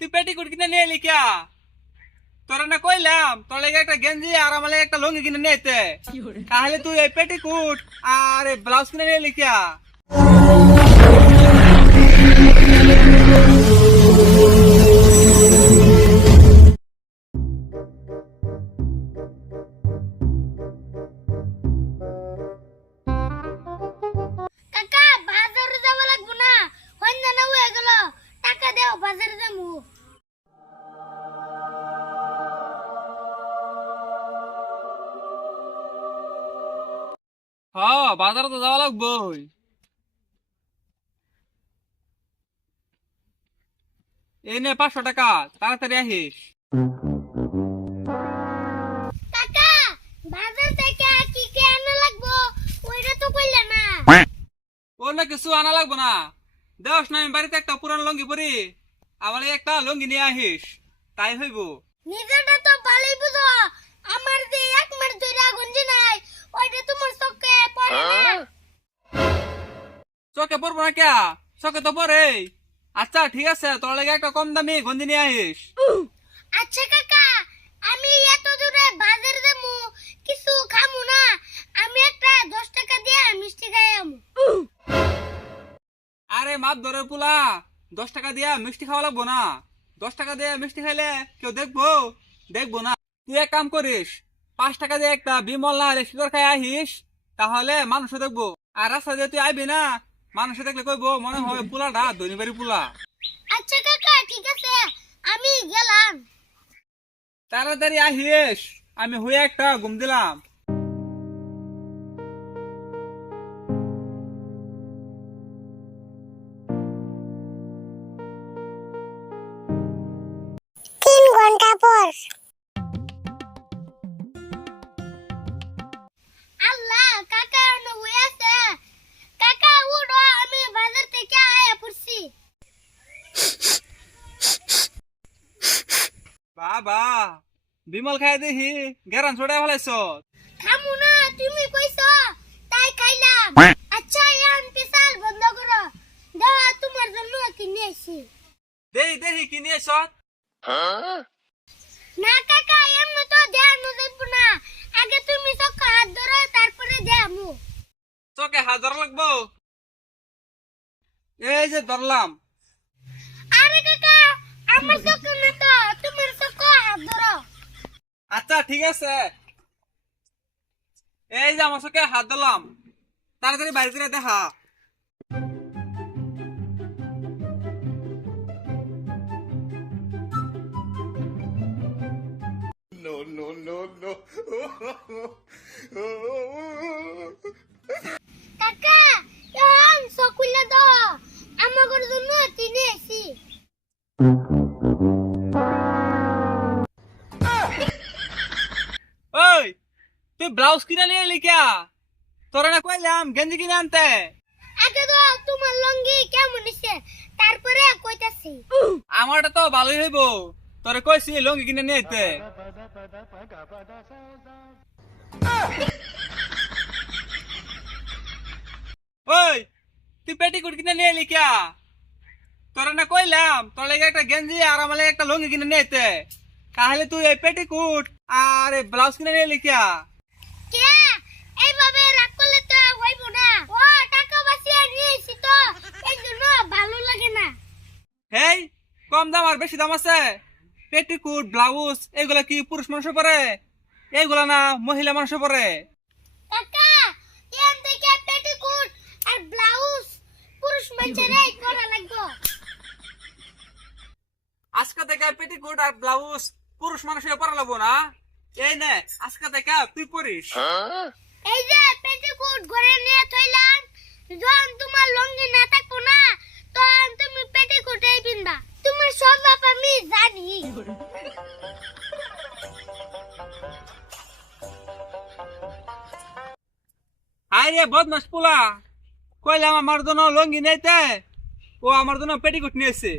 তুই পেটিকুট কিনে নিয়ে এলি কিয়া? তোরা না কইলাম তোর লাগে একটা গেঞ্জি আর আমার লাগে একটা লুঙ্গি কিনে নিয়ে তাহলে তুই এই পেটিকুট আর এই ব্লাউজ কিনে নিয়ে এলি কিয়া? বাজারে তো যাওয়া লাগবই। এই নে পাঁচশো টাকা তাড়াতাড়ি আহিস কাকা বাজার থেকে কি কি আনা লাগবো? ওইটা তো কইলা না। ও না কিছু আনা লাগবো না। দেওস না আমি বাড়িতে একটা পুরান লঙ্গি পরি। আমার এই একটা লঙ্গি নিয়ে আহিস তাই হইব। নিজেটা তো ভালোই বুঝো। আমার যে এক মাস ধরে গঞ্জি নাই চোখে পড়ব না কে চোখে তো পরে আচ্ছা ঠিক আছে তোর লাগে একটা কম দামি গঞ্জি নিয়ে আহিস আচ্ছা কাকা আমি এত দূরে বাজার যাব কিছু খামু না। আমি একটা দশ টাকা দিয়ে মিষ্টি খাই আরে মাপ ধরে পুলা। দশ টাকা দিয়া মিষ্টি খাওয়া লাগবো না। দশ টাকা দিয়ে মিষ্টি খাইলে কেউ দেখব? দেখব না। তুই এক কাম করিস পাঁচ টাকা দিয়ে একটা বিমল না রেস্টুর খাই আহিস তাহলে মানুষ দেখব। আর রাস্তা দিয়ে তুই আইবি না মানুষ দেখলে কইবো মনে হয় পুলাটা ধনিবাড়ি পোলা। আচ্ছা কাকা ঠিক আছে আমি গেলাম। তাড়াতাড়ি আহিস আমি হয়ে একটা ঘুম দিলাম। বাবা বিমল খাই দেখি গেরান ছড়াই ফেলাইছ। খামু না তুমি কইছো তাই খাইলাম। আচ্ছা ইয়ান পিসাল বন্ধ করো। দাও তোমার জন্য কিনে আসি দেহি দেহি কি নিয়েছ না কাকা এমন তো দেয়ানো যাইব না। আগে তুমি তো হাত ধরো তারপরে দেয়ামু চোখে হাজার লাগবো? এই যে ধরলাম। আরে কাকা আমার চোখ না তো তোমার হাত ধরো আচ্ছা ঠিক আছে। এই যে আমার চোখে হাত দিলাম তাড়াতাড়ি বাড়িতে দেখা। কাকা এখন দাও আমার জন্য আসি তুই ব্লাউজ কিনে নিয়ে এলি কিয়া? তোরা না কইলাম গেঞ্জি কিনে আনতে। আগে তো তোমার লঙ্গি কেমন হইছে? তারপরে কইতাছি। আমারটা তো ভালোই হইব। তোরে কইছি লঙ্গি কিনে নিয়ে আইতে। ওই তুই পেটিকুট কিনে নিয়ে এলি কিয়া? তোরা না কইলাম তোর লাগে একটা গেঞ্জি আর আমার লাগে একটা লঙ্গি কিনে নিয়ে তাহলে তুই এই পেটিকুট আর এই ব্লাউজ কিনে নিয়ে এলি কিয়া? কে এইভাবে রাগ করলে তো হইব না। ও টাকা বাঁচিয়ে নিয়েছি তো। এই জন্য ভালো লাগে না। হেই কম দাম আর বেশি দাম আছে। পেটিকুট ব্লাউজ এগুলা কি পুরুষ মানুষ পরে? এইগুলা না মহিলা মানুষ পরে? কাকা ইয়ান থেকে পেটিকুট আর ব্লাউজ পুরুষ মানুষেরাই করা লাগবে। আজকে থেকে পেটিকুট আর ব্লাউজ পুরুষ মানুষের পরা লাগবো না? এই নে আজকে দেখা তুই পড়িস। হ্যাঁ? এই যে পেটিকোট ঘরে নিয়ে থইলাম যখন তোমার লঙ্গি না থাকব না তখন তুমি পেটিকোটেই পিনবা। তোমার সব বাপ আমি জানি। আরে বদমাস পোলা কইলাম আমার জন্য লঙ্গি নেই ও আমার জন্য পেটিকোট নিয়েছে।